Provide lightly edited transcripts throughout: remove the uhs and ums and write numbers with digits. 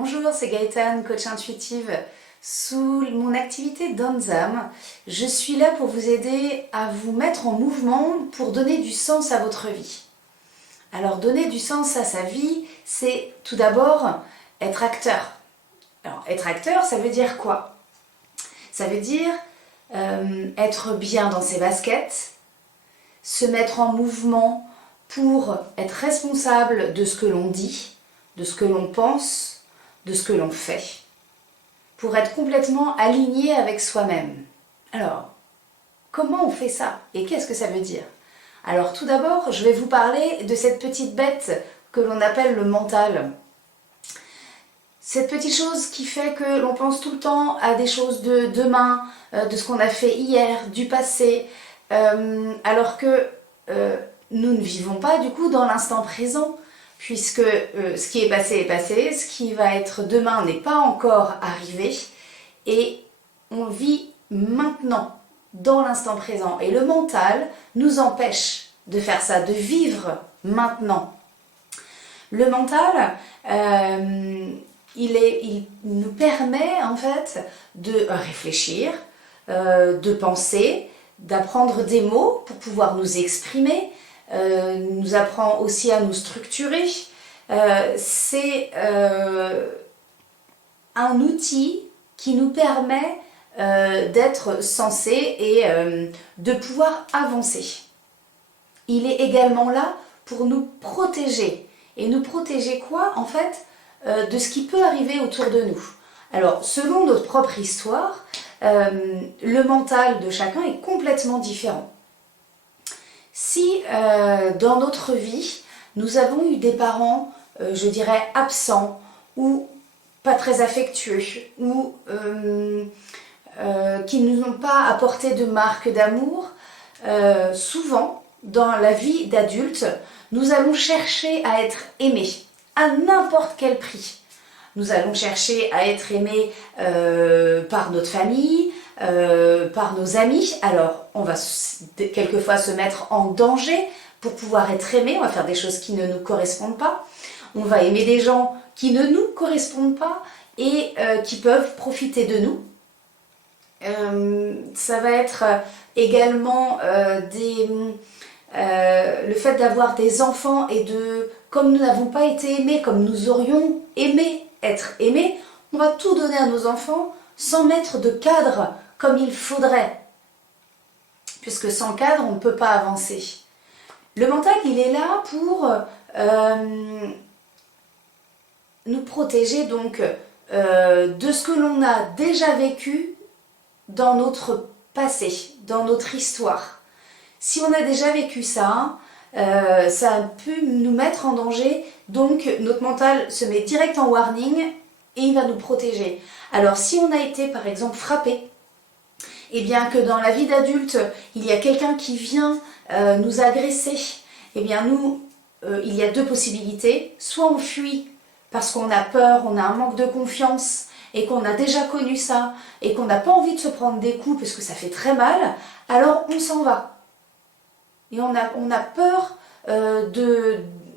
Bonjour, c'est Gaëtane, coach intuitive. Sous mon activité d'Onzam, je suis là pour vous aider à vous mettre en mouvement pour donner du sens à votre vie. Alors donner du sens à sa vie, c'est tout d'abord être acteur. Alors être acteur, ça veut dire quoi? Ça veut dire être bien dans ses baskets, se mettre en mouvement pour être responsable de ce que l'on dit, de ce que l'on pense, de ce que l'on fait, pour être complètement aligné avec soi-même. Alors, comment on fait ça? Et qu'est-ce que ça veut dire? Alors tout d'abord, je vais vous parler de cette petite bête que l'on appelle le mental. Cette petite chose qui fait que l'on pense tout le temps à des choses de demain, de ce qu'on a fait hier, du passé, alors que nous ne vivons pas du coup dans l'instant présent, puisque ce qui est passé, ce qui va être demain n'est pas encore arrivé, et on vit maintenant, dans l'instant présent. Et le mental nous empêche de faire ça, de vivre maintenant. Le mental, il nous permet en fait de réfléchir, de penser, d'apprendre des mots pour pouvoir nous exprimer, nous apprend aussi à nous structurer. C'est un outil qui nous permet d'être sensé et de pouvoir avancer. Il est également là pour nous protéger. Et nous protéger quoi en fait de ce qui peut arriver autour de nous. Alors selon notre propre histoire, le mental de chacun est complètement différent. Si dans notre vie, nous avons eu des parents, je dirais, absents ou pas très affectueux ou qui ne nous ont pas apporté de marque d'amour, souvent, dans la vie d'adulte, nous allons chercher à être aimés, à n'importe quel prix. Nous allons chercher à être aimés par notre famille, par nos amis. Alors, on va quelquefois se mettre en danger pour pouvoir être aimé. On va faire des choses qui ne nous correspondent pas. On va aimer des gens qui ne nous correspondent pas et qui peuvent profiter de nous. Ça va être également le fait d'avoir des enfants et comme nous n'avons pas été aimés, comme nous aurions aimé être aimés, on va tout donner à nos enfants sans mettre de cadre comme il faudrait. Puisque sans cadre, on ne peut pas avancer. Le mental, il est là pour nous protéger donc de ce que l'on a déjà vécu dans notre passé, dans notre histoire. Si on a déjà vécu ça, ça peut nous mettre en danger, donc notre mental se met direct en warning et il va nous protéger. Alors si on a été par exemple frappé, et bien que dans la vie d'adulte, il y a quelqu'un qui vient nous agresser, et bien nous, il y a deux possibilités. Soit on fuit parce qu'on a peur, on a un manque de confiance, et qu'on a déjà connu ça, et qu'on n'a pas envie de se prendre des coups parce que ça fait très mal, alors on s'en va. Et on a peur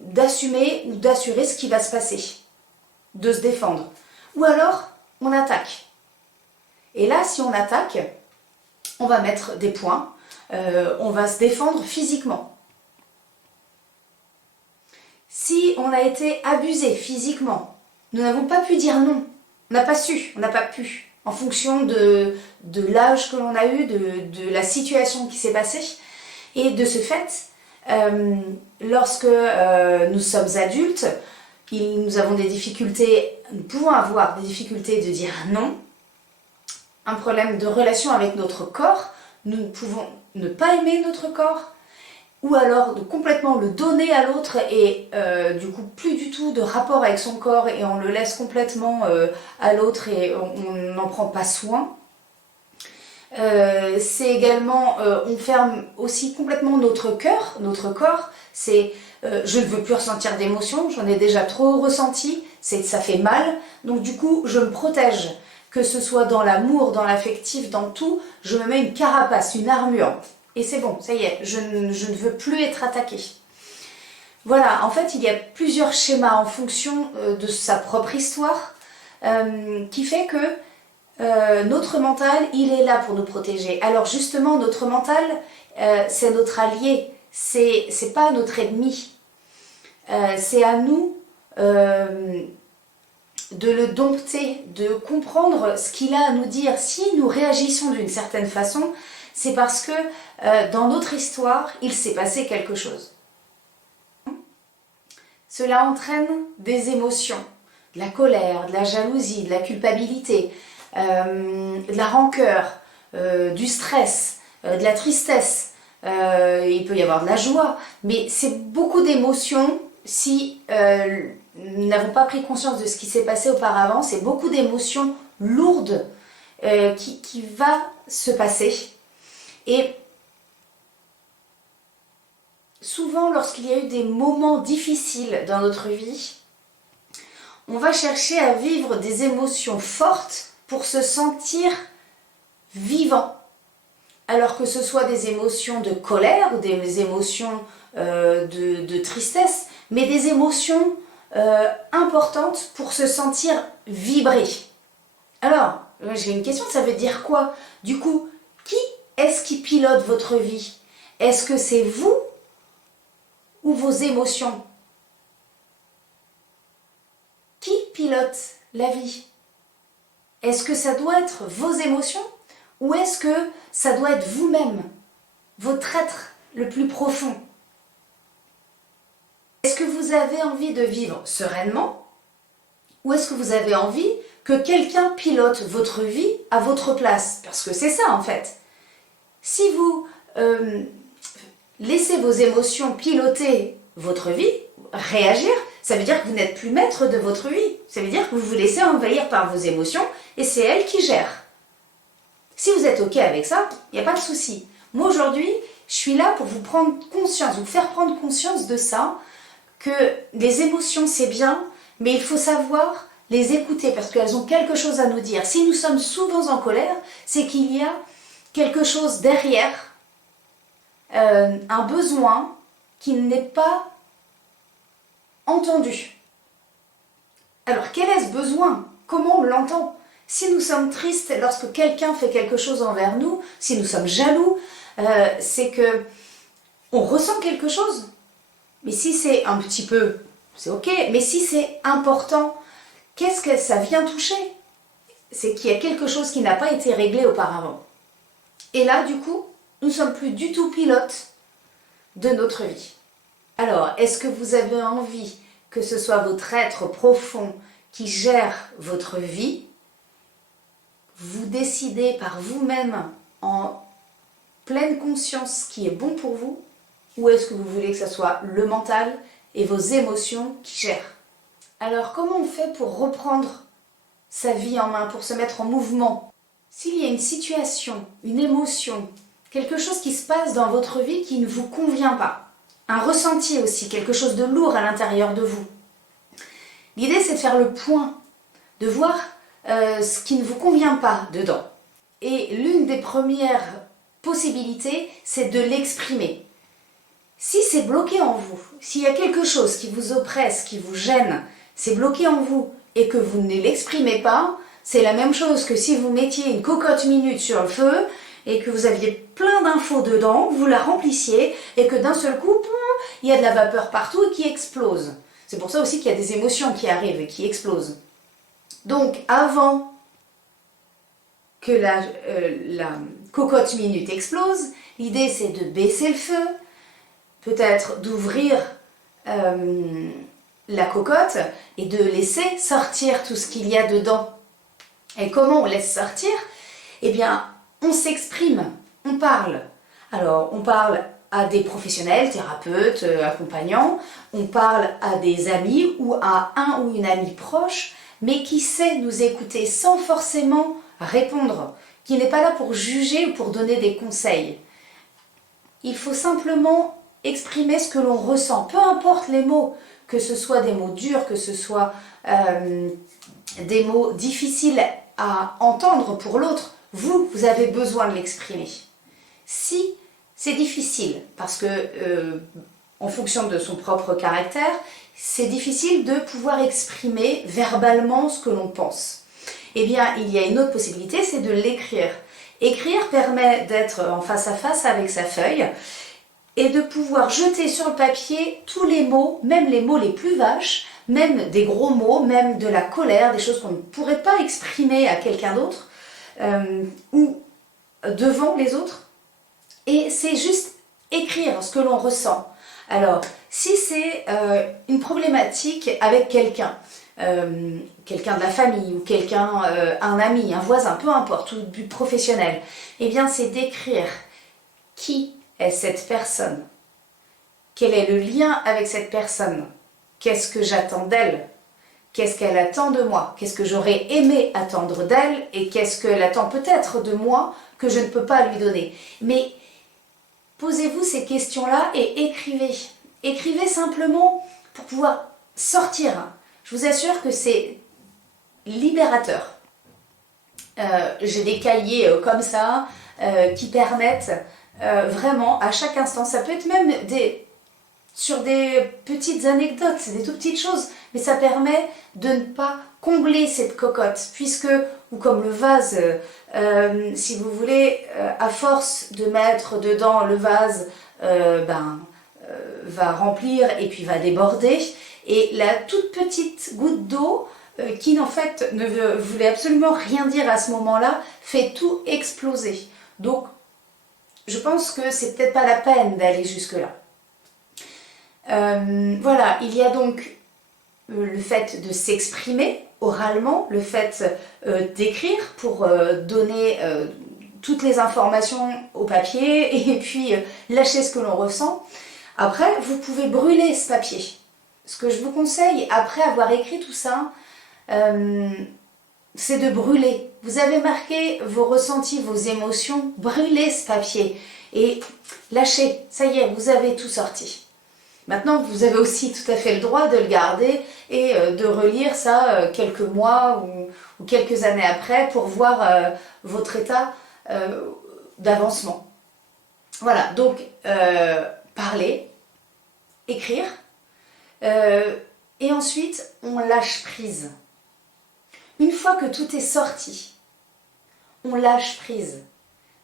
d'assumer ou d'assurer ce qui va se passer, de se défendre. Ou alors, on attaque. Et là, si on attaque, on va mettre des points, on va se défendre physiquement. Si on a été abusé physiquement, nous n'avons pas pu dire non, on n'a pas su, on n'a pas pu, en fonction de l'âge que l'on a eu, de la situation qui s'est passée. Et de ce fait, lorsque nous sommes adultes, nous avons des difficultés, nous pouvons avoir des difficultés de dire non, un problème de relation avec notre corps, nous pouvons ne pas aimer notre corps, ou alors de complètement le donner à l'autre et du coup plus du tout de rapport avec son corps et on le laisse complètement à l'autre et on n'en prend pas soin. C'est également, on ferme aussi complètement notre cœur, notre corps, c'est je ne veux plus ressentir d'émotions, j'en ai déjà trop ressenti, ça fait mal, donc du coup je me protège, que ce soit dans l'amour, dans l'affectif, dans tout, je me mets une carapace, une armure. Et c'est bon, ça y est, je ne veux plus être attaquée. Voilà, en fait, il y a plusieurs schémas en fonction de sa propre histoire, qui fait que notre mental, il est là pour nous protéger. Alors justement, notre mental, c'est notre allié, c'est pas notre ennemi. C'est à nous de le dompter, de comprendre ce qu'il a à nous dire. Si nous réagissons d'une certaine façon, c'est parce que dans notre histoire, il s'est passé quelque chose. Cela entraîne des émotions, de la colère, de la jalousie, de la culpabilité, de la rancœur, du stress, de la tristesse. Il peut y avoir de la joie, mais c'est beaucoup d'émotions si nous n'avons pas pris conscience de ce qui s'est passé auparavant. C'est beaucoup d'émotions lourdes qui va se passer. Et souvent, lorsqu'il y a eu des moments difficiles dans notre vie, on va chercher à vivre des émotions fortes pour se sentir vivant. Alors que ce soit des émotions de colère ou des émotions de tristesse, mais des émotions importantes pour se sentir vibrer. Alors, j'ai une question, ça veut dire quoi? Du coup, qui est-ce qui pilote votre vie? Est-ce que c'est vous ou vos émotions? Qui pilote la vie? Est-ce que ça doit être vos émotions ou est-ce que ça doit être vous-même, votre être le plus profond? Est-ce que vous avez envie de vivre sereinement ou est-ce que vous avez envie que quelqu'un pilote votre vie à votre place? Parce que c'est ça en fait. Si vous laissez vos émotions piloter votre vie, réagir, ça veut dire que vous n'êtes plus maître de votre vie. Ça veut dire que vous vous laissez envahir par vos émotions et c'est elles qui gèrent. Si vous êtes OK avec ça, il n'y a pas de souci. Moi aujourd'hui, je suis là pour vous prendre conscience, vous faire prendre conscience de ça, que les émotions c'est bien, mais il faut savoir les écouter parce qu'elles ont quelque chose à nous dire. Si nous sommes souvent en colère, c'est qu'il y a quelque chose derrière, un besoin qui n'est pas entendu. Alors quel est ce besoin? Comment on l'entend? Si nous sommes tristes lorsque quelqu'un fait quelque chose envers nous, si nous sommes jaloux, c'est que on ressent quelque chose. Mais si c'est un petit peu, c'est OK. Mais si c'est important, qu'est-ce que ça vient toucher? C'est qu'il y a quelque chose qui n'a pas été réglé auparavant. Et là, du coup, nous ne sommes plus du tout pilotes de notre vie. Alors, est-ce que vous avez envie que ce soit votre être profond qui gère votre vie? Vous décidez par vous-même en pleine conscience ce qui est bon pour vous? Ou est-ce que vous voulez que ce soit le mental et vos émotions qui gèrent? Alors, comment on fait pour reprendre sa vie en main, pour se mettre en mouvement? S'il y a une situation, une émotion, quelque chose qui se passe dans votre vie qui ne vous convient pas, un ressenti aussi, quelque chose de lourd à l'intérieur de vous, l'idée c'est de faire le point, de voir ce qui ne vous convient pas dedans. Et l'une des premières possibilités, c'est de l'exprimer. Si c'est bloqué en vous, s'il y a quelque chose qui vous oppresse, qui vous gêne, c'est bloqué en vous et que vous ne l'exprimez pas, c'est la même chose que si vous mettiez une cocotte minute sur le feu et que vous aviez plein d'infos dedans, vous la remplissiez et que d'un seul coup, il y a de la vapeur partout et qui explose. C'est pour ça aussi qu'il y a des émotions qui arrivent et qui explosent. Donc, avant que la cocotte minute explose, l'idée c'est de baisser le feu, peut-être d'ouvrir la cocotte et de laisser sortir tout ce qu'il y a dedans. Et comment on laisse sortir? Eh bien, on s'exprime, on parle. Alors, on parle à des professionnels, thérapeutes, accompagnants, on parle à des amis ou à un ou une amie proche, mais qui sait nous écouter sans forcément répondre, qui n'est pas là pour juger ou pour donner des conseils. Il faut simplement exprimer ce que l'on ressent, peu importe les mots, que ce soit des mots durs, que ce soit des mots difficiles à entendre pour l'autre, vous avez besoin de l'exprimer. Si c'est difficile, parce que en fonction de son propre caractère, c'est difficile de pouvoir exprimer verbalement ce que l'on pense. Eh bien, il y a une autre possibilité, c'est de l'écrire. Écrire permet d'être en face à face avec sa feuille et de pouvoir jeter sur le papier tous les mots, même les mots les plus vaches, même des gros mots, même de la colère, des choses qu'on ne pourrait pas exprimer à quelqu'un d'autre ou devant les autres. Et c'est juste écrire ce que l'on ressent. Alors, si c'est une problématique avec quelqu'un, quelqu'un de la famille ou quelqu'un, un ami, un voisin, peu importe, ou du professionnel, eh bien c'est d'écrire qui est cette personne, quel est le lien avec cette personne, qu'est-ce que j'attends d'elle, qu'est-ce qu'elle attend de moi, qu'est-ce que j'aurais aimé attendre d'elle et qu'est-ce qu'elle attend peut-être de moi que je ne peux pas lui donner. Mais posez-vous ces questions-là et écrivez. Écrivez simplement pour pouvoir sortir. Je vous assure que c'est libérateur. J'ai des cahiers comme ça qui permettent vraiment à chaque instant, ça peut être même sur des petites anecdotes, c'est des tout petites choses, mais ça permet de ne pas combler cette cocotte, puisque, ou comme le vase, si vous voulez, à force de mettre dedans le vase, va remplir et puis va déborder, et la toute petite goutte d'eau qui en fait ne voulait absolument rien dire à ce moment-là, fait tout exploser. Donc je pense que c'est peut-être pas la peine d'aller jusque-là. Voilà, il y a donc le fait de s'exprimer oralement, le fait d'écrire pour donner toutes les informations au papier et puis lâcher ce que l'on ressent. Après, vous pouvez brûler ce papier. Ce que je vous conseille, après avoir écrit tout ça, c'est de brûler. Vous avez marqué vos ressentis, vos émotions, brûlez ce papier et lâchez. Ça y est, vous avez tout sorti. Maintenant, vous avez aussi tout à fait le droit de le garder et de relire ça quelques mois ou quelques années après pour voir votre état d'avancement. Voilà, donc parler, écrire, et ensuite on lâche prise. Une fois que tout est sorti, on lâche prise.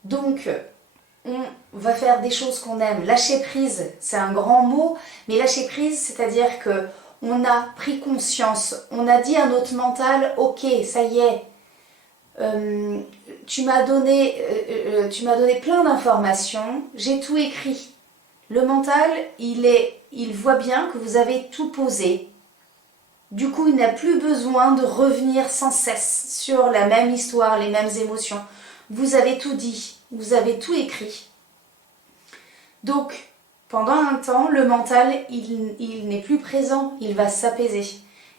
Donc on va faire des choses qu'on aime. Lâcher prise, c'est un grand mot, mais lâcher prise, c'est-à-dire que on a pris conscience, on a dit à notre mental, ok, ça y est, tu m'as donné plein d'informations, j'ai tout écrit. Le mental, il voit bien que vous avez tout posé. Du coup, il n'a plus besoin de revenir sans cesse sur la même histoire, les mêmes émotions. Vous avez tout dit, vous avez tout écrit. Donc, pendant un temps, le mental, il n'est plus présent, il va s'apaiser.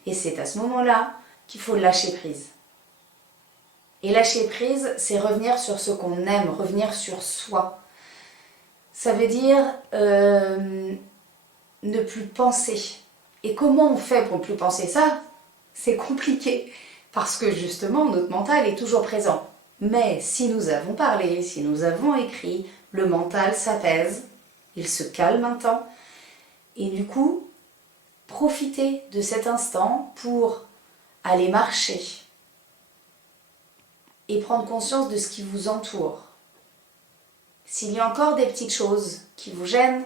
Et c'est à ce moment-là qu'il faut lâcher prise. Et lâcher prise, c'est revenir sur ce qu'on aime, revenir sur soi. Ça veut dire ne plus penser. Et comment on fait pour ne plus penser ça? C'est compliqué, parce que justement, notre mental est toujours présent. Mais si nous avons parlé, si nous avons écrit, le mental s'apaise, il se calme un temps, et du coup, profitez de cet instant pour aller marcher et prendre conscience de ce qui vous entoure. S'il y a encore des petites choses qui vous gênent,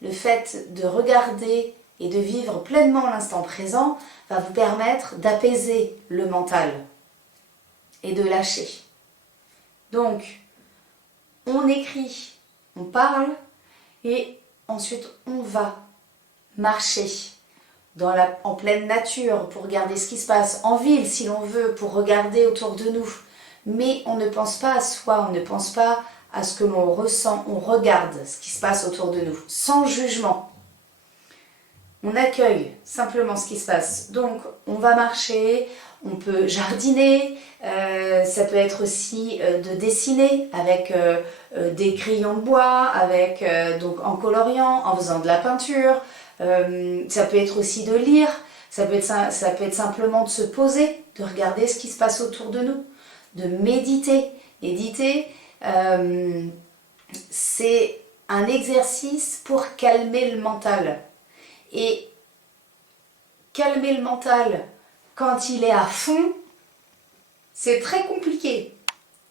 le fait de regarder et de vivre pleinement l'instant présent va vous permettre d'apaiser le mental et de lâcher. Donc, on écrit, on parle et ensuite on va marcher en pleine nature pour regarder ce qui se passe, en ville si l'on veut, pour regarder autour de nous. Mais on ne pense pas à soi, on ne pense pas à ce que l'on ressent, on regarde ce qui se passe autour de nous, sans jugement. On accueille simplement ce qui se passe. Donc, on va marcher, on peut jardiner, ça peut être aussi de dessiner avec des crayons de bois, donc en coloriant, en faisant de la peinture. Ça peut être aussi de lire, ça peut être simplement de se poser, de regarder ce qui se passe autour de nous, de méditer. Méditer, c'est un exercice pour calmer le mental. Et calmer le mental quand il est à fond, c'est très compliqué.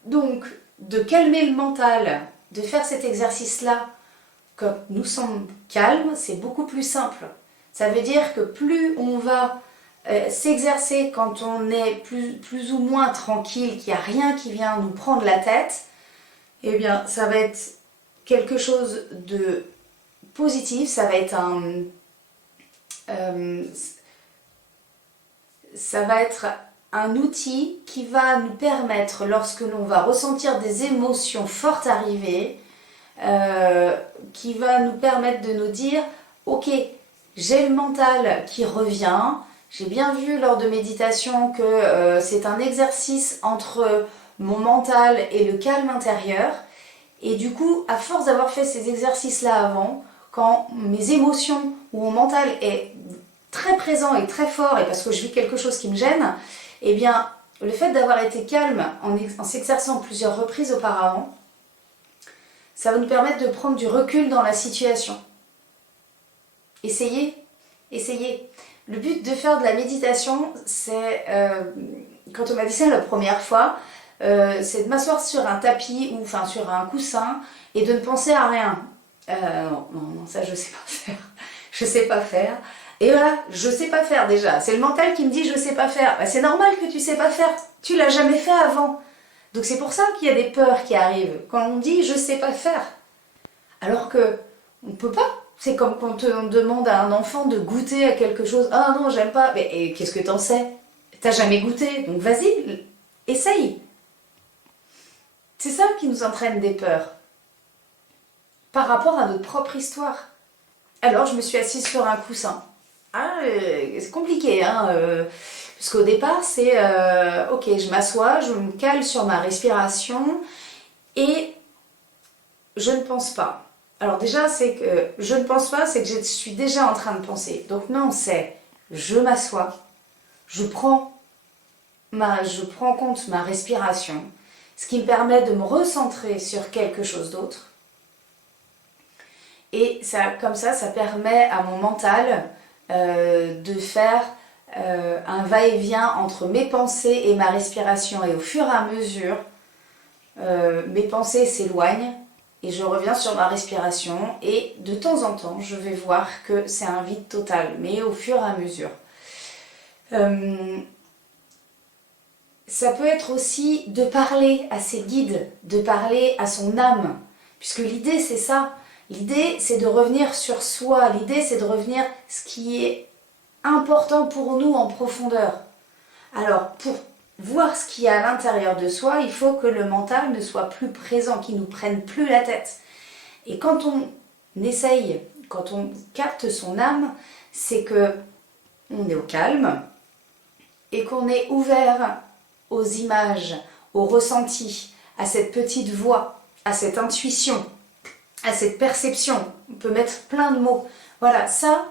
Donc, de calmer le mental, de faire cet exercice-là, quand nous sommes calmes, c'est beaucoup plus simple. Ça veut dire que plus on va s'exercer quand on est plus ou moins tranquille, qu'il n'y a rien qui vient nous prendre la tête, eh bien, ça va être quelque chose de positif, ça va être un outil qui va nous permettre, lorsque l'on va ressentir des émotions fortes arriver, qui va nous permettre de nous dire « Ok, j'ai le mental qui revient, j'ai bien vu lors de méditation que c'est un exercice entre mon mental et le calme intérieur. Et du coup, à force d'avoir fait ces exercices-là avant, quand mes émotions ou mon mental est très présent et très fort, et parce que je vis quelque chose qui me gêne, eh bien, le fait d'avoir été calme en s'exerçant plusieurs reprises auparavant, ça va nous permettre de prendre du recul dans la situation. Essayez. Le but de faire de la méditation, c'est, quand on m'a dit ça la première fois, c'est de m'asseoir sur un tapis ou enfin sur un coussin et de ne penser à rien. Non, ça je sais pas faire. Je sais pas faire. Et voilà, je sais pas faire déjà. C'est le mental qui me dit je sais pas faire. Bah, c'est normal que tu sais pas faire. Tu l'as jamais fait avant. Donc c'est pour ça qu'il y a des peurs qui arrivent. Quand on dit je sais pas faire. Alors que on peut pas. C'est comme quand on demande à un enfant de goûter à quelque chose. Ah non, j'aime pas. Mais et qu'est-ce que t'en sais? T'as jamais goûté. Donc vas-y, essaye. C'est ça qui nous entraîne des peurs. Par rapport à notre propre histoire. Alors je me suis assise sur un coussin. C'est compliqué, hein, parce qu'au départ c'est ok, je m'assois, je me cale sur ma respiration et je ne pense pas. Alors déjà c'est que je ne pense pas, c'est que je suis déjà en train de penser. Donc non, c'est je m'assois, je prends en compte ma respiration, ce qui me permet de me recentrer sur quelque chose d'autre. Et ça, comme ça permet à mon mental de faire un va-et-vient entre mes pensées et ma respiration. Et au fur et à mesure, mes pensées s'éloignent et je reviens sur ma respiration. Et de temps en temps, je vais voir que c'est un vide total, mais au fur et à mesure. Ça peut être aussi de parler à ses guides, de parler à son âme, puisque l'idée c'est ça. L'idée, c'est de revenir sur soi. L'idée, c'est de revenir ce qui est important pour nous en profondeur. Alors, pour voir ce qu'il y a à l'intérieur de soi, il faut que le mental ne soit plus présent, qu'il ne nous prenne plus la tête. Et quand on essaye, quand on capte son âme, c'est que on est au calme et qu'on est ouvert aux images, aux ressentis, à cette petite voix, à cette intuition, à cette perception. On peut mettre plein de mots. Voilà, ça,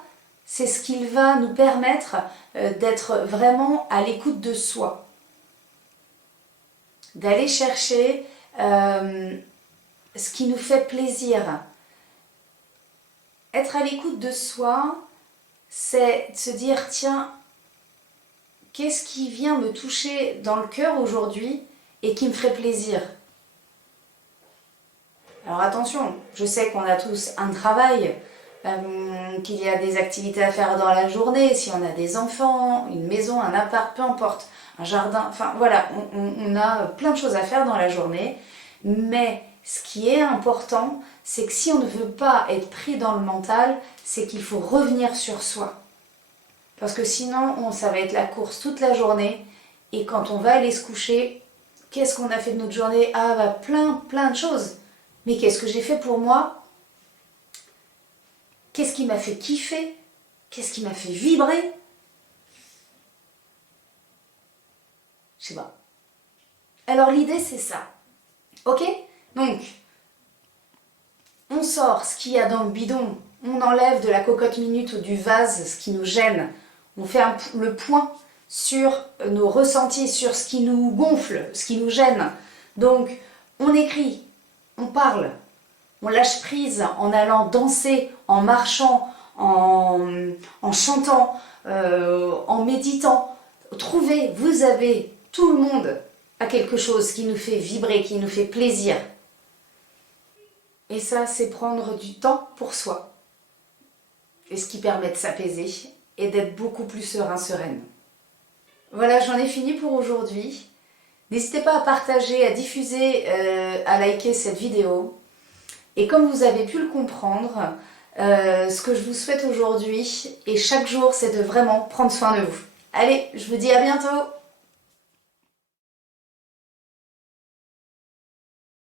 c'est ce qui va nous permettre d'être vraiment à l'écoute de soi. D'aller chercher ce qui nous fait plaisir. Être à l'écoute de soi, c'est se dire, tiens, qu'est-ce qui vient me toucher dans le cœur aujourd'hui et qui me ferait plaisir ? Alors attention, je sais qu'on a tous un travail, qu'il y a des activités à faire dans la journée, si on a des enfants, une maison, un appart, peu importe, un jardin, enfin voilà, on a plein de choses à faire dans la journée, mais ce qui est important, c'est que si on ne veut pas être pris dans le mental, c'est qu'il faut revenir sur soi. Parce que sinon, ça va être la course toute la journée, et quand on va aller se coucher, qu'est-ce qu'on a fait de notre journée? Ah bah plein de choses. Mais qu'est-ce que j'ai fait pour moi? Qu'est-ce qui m'a fait kiffer? Qu'est-ce qui m'a fait vibrer? Je sais pas. Alors l'idée c'est ça. Ok? Donc, on sort ce qu'il y a dans le bidon, on enlève de la cocotte minute ou du vase ce qui nous gêne, on fait le point sur nos ressentis, sur ce qui nous gonfle, ce qui nous gêne. Donc, on écrit. On parle, on lâche prise en allant danser, en marchant, en chantant, en méditant. Trouvez, vous avez, tout le monde a quelque chose qui nous fait vibrer, qui nous fait plaisir. Et ça, c'est prendre du temps pour soi. Et ce qui permet de s'apaiser et d'être beaucoup plus serein, sereine. Voilà, j'en ai fini pour aujourd'hui. N'hésitez pas à partager, à diffuser, à liker cette vidéo. Et comme vous avez pu le comprendre, ce que je vous souhaite aujourd'hui et chaque jour, c'est de vraiment prendre soin de vous. Allez, je vous dis à bientôt!